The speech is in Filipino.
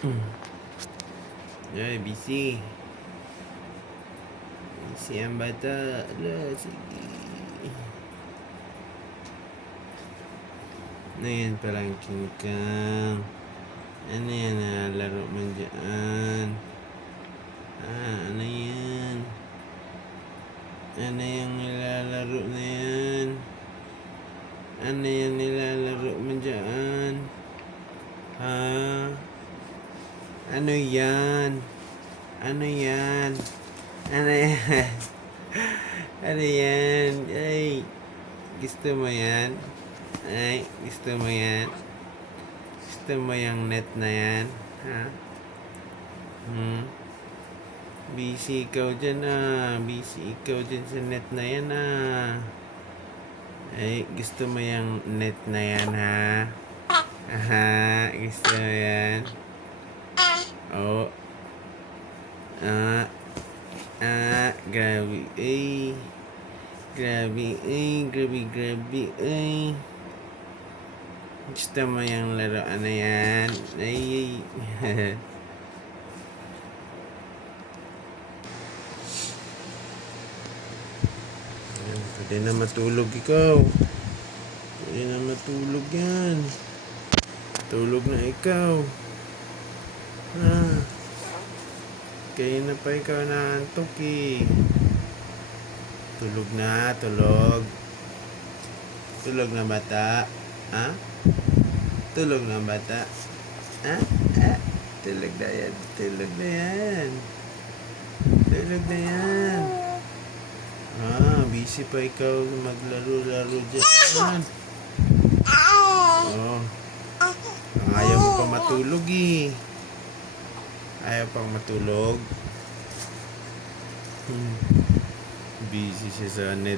Ay, busy. Busy ang bata. Ala, sige. Ano yan palang kingkang? Ano yan laro man dyan? Ano yan? Ano yung nilalaro na yan? Ano yung nilalaro mo dyan? Ha? Ano yan? Ano yan? Ano yan? Ano yan? Ay, gusto mo yan? Ay, gusto mo yan? Gusto mo yung net na yan? Ha? Busy ikaw dyan Busy ikaw dyan sa net na yan Ay, gusto mo yung net na yan ha? Aha, gusto mo yan? Oh. Grabe. Ay. Grabe. Ay, grabe. Ay. Gusto mo yung laruan na yan? Ay. Pwede na matulog ikaw. Pwede na matulog yan. Tulog na ikaw. Kaya na pa ikaw naantok eh. Tulog na, tulog. Tulog na bata. Ha? Tulog na bata. Ha? Tulog na yan. Tulog na yan. Tulog na yan. Busy pa ikaw maglaro-laro dyan. Ayaw mo pa matulog eh. Ayaw pang matulog. Busy siya sa net.